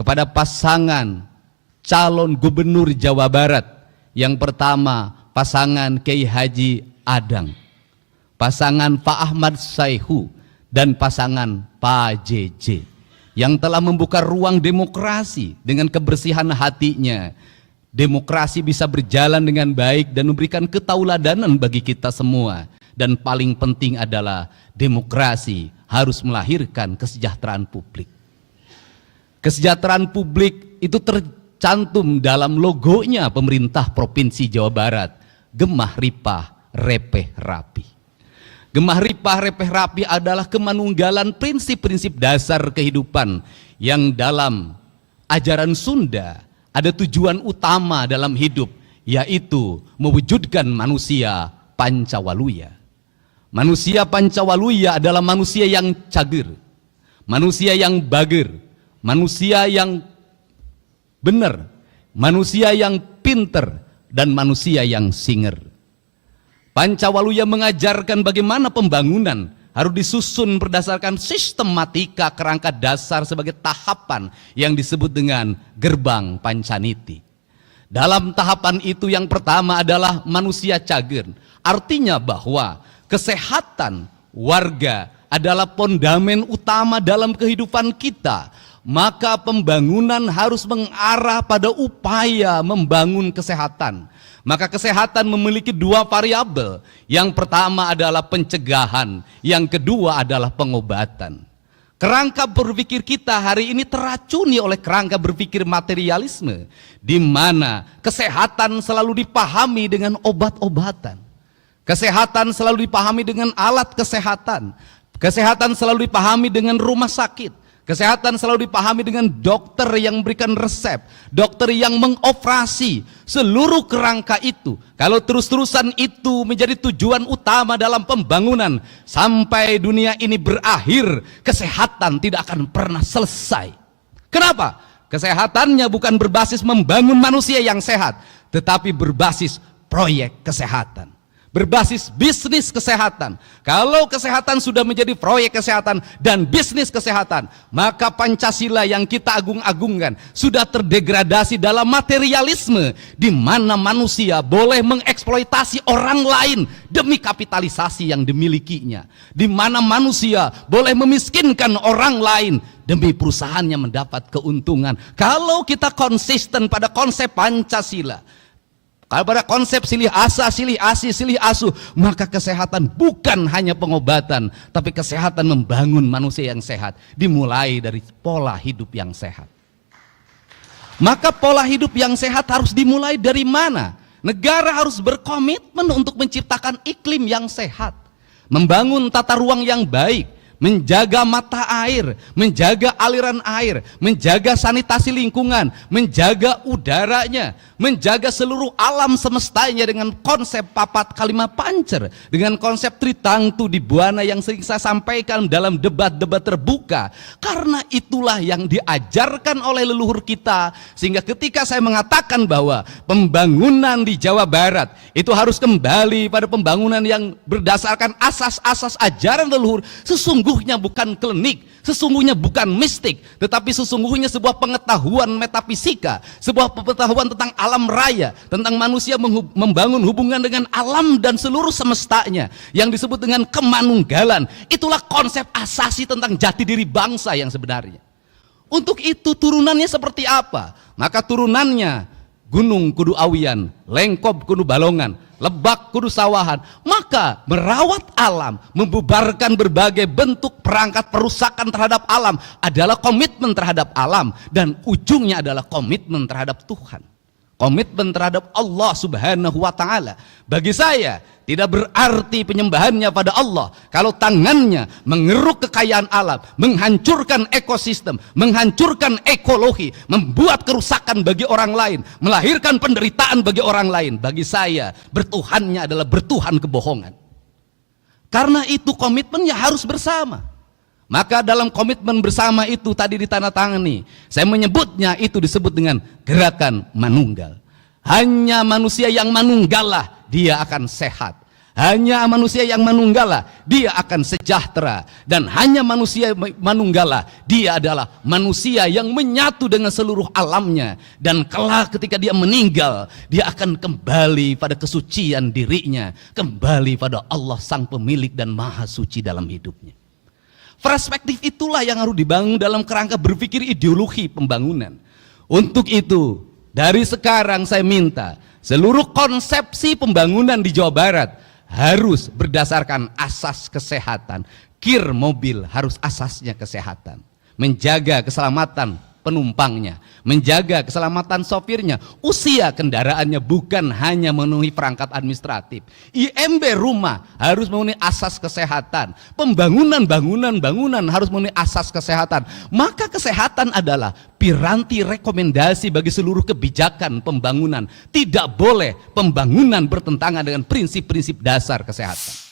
kepada pasangan calon gubernur Jawa Barat. Yang pertama, pasangan Kiai Haji Adang, pasangan Pak Ahmad Saihu, dan pasangan Pak JJ, yang telah membuka ruang demokrasi dengan kebersihan hatinya. Demokrasi bisa berjalan dengan baik dan memberikan ketauladanan bagi kita semua. Dan paling penting adalah demokrasi harus melahirkan kesejahteraan publik. Kesejahteraan publik itu tercantum dalam logonya pemerintah Provinsi Jawa Barat. Gemah ripah repeh rapi. Gemah ripah repeh rapi adalah kemanunggalan prinsip-prinsip dasar kehidupan yang dalam ajaran Sunda ada tujuan utama dalam hidup, yaitu mewujudkan manusia Pancawaluya. Manusia Pancawaluya adalah manusia yang cager, manusia yang bager, manusia yang benar, manusia yang pinter, dan manusia yang singer. Pancawaluya mengajarkan bagaimana pembangunan harus disusun berdasarkan sistematika kerangka dasar sebagai tahapan yang disebut dengan gerbang Pancaniti. Dalam tahapan itu yang pertama adalah manusia cager, artinya bahwa kesehatan warga adalah fondamen utama dalam kehidupan kita. Maka pembangunan harus mengarah pada upaya membangun kesehatan. Maka kesehatan memiliki dua variabel. Yang pertama adalah pencegahan, yang kedua adalah pengobatan. Kerangka berpikir kita hari ini teracuni oleh kerangka berpikir materialisme, di mana kesehatan selalu dipahami dengan obat-obatan. Kesehatan selalu dipahami dengan alat kesehatan. Kesehatan selalu dipahami dengan rumah sakit. Kesehatan selalu dipahami dengan dokter yang memberikan resep, dokter yang mengoperasi. Seluruh kerangka itu, kalau terus-terusan itu menjadi tujuan utama dalam pembangunan, sampai dunia ini berakhir, kesehatan tidak akan pernah selesai. Kenapa? Kesehatannya bukan berbasis membangun manusia yang sehat, tetapi berbasis proyek kesehatan, berbasis bisnis kesehatan. Kalau kesehatan sudah menjadi proyek kesehatan dan bisnis kesehatan, maka Pancasila yang kita agung-agungkan sudah terdegradasi dalam materialisme, di mana manusia boleh mengeksploitasi orang lain demi kapitalisasi yang dimilikinya, di mana manusia boleh memiskinkan orang lain demi perusahaannya mendapat keuntungan. Kalau kita konsisten pada konsep Pancasila, kalau pada konsep silih asa, silih asi, silih asuh, maka kesehatan bukan hanya pengobatan, tapi kesehatan membangun manusia yang sehat, dimulai dari pola hidup yang sehat. Maka pola hidup yang sehat harus dimulai dari mana? Negara harus berkomitmen untuk menciptakan iklim yang sehat, membangun tata ruang yang baik, menjaga mata air, menjaga aliran air, menjaga sanitasi lingkungan, menjaga udaranya, menjaga seluruh alam semestanya dengan konsep papat kalima pancer, dengan konsep tritangtu di buana yang sering saya sampaikan dalam debat-debat terbuka. Karena itulah yang diajarkan oleh leluhur kita, sehingga ketika saya mengatakan bahwa pembangunan di Jawa Barat itu harus kembali pada pembangunan yang berdasarkan asas-asas ajaran leluhur, sesungguhnya bukan klinik, sesungguhnya bukan mistik, tetapi sesungguhnya sebuah pengetahuan metafisika, sebuah pengetahuan tentang alam raya, tentang manusia membangun hubungan dengan alam dan seluruh semestanya, yang disebut dengan kemanunggalan. Itulah konsep asasi tentang jati diri bangsa yang sebenarnya. Untuk itu turunannya seperti apa? Maka turunannya gunung kudu awian, lengkop kudu balongan, lebak kudu sawahan. Maka merawat alam, membubarkan berbagai bentuk perangkat perusakan terhadap alam adalah komitmen terhadap alam, dan ujungnya adalah komitmen terhadap Tuhan, komitmen terhadap Allah Subhanahu wa Ta'ala. Bagi saya tidak berarti penyembahannya pada Allah kalau tangannya mengeruk kekayaan alam, menghancurkan ekosistem, menghancurkan ekologi, membuat kerusakan bagi orang lain, melahirkan penderitaan bagi orang lain. Bagi saya bertuhannya adalah bertuhan kebohongan. Karena itu komitmennya harus bersama. Maka dalam komitmen bersama itu tadi ditandatangani, saya menyebutnya itu disebut dengan gerakan manunggal. Hanya manusia yang manunggal lah dia akan sehat. Hanya manusia yang manunggala, dia akan sejahtera. Dan hanya manusia manunggala, dia adalah manusia yang menyatu dengan seluruh alamnya. Dan kelak ketika dia meninggal, dia akan kembali pada kesucian dirinya, kembali pada Allah sang pemilik dan maha suci dalam hidupnya. Perspektif itulah yang harus dibangun dalam kerangka berpikir ideologi pembangunan. Untuk itu, dari sekarang saya minta seluruh konsepsi pembangunan di Jawa Barat harus berdasarkan asas kesehatan. Kir mobil harus asasnya kesehatan. Menjaga keselamatan penumpangnya, menjaga keselamatan sopirnya. Usia kendaraannya bukan hanya memenuhi perangkat administratif. IMB rumah harus memenuhi asas kesehatan. Pembangunan bangunan harus memenuhi asas kesehatan. Maka kesehatan adalah piranti rekomendasi bagi seluruh kebijakan pembangunan. Tidak boleh pembangunan bertentangan dengan prinsip-prinsip dasar kesehatan.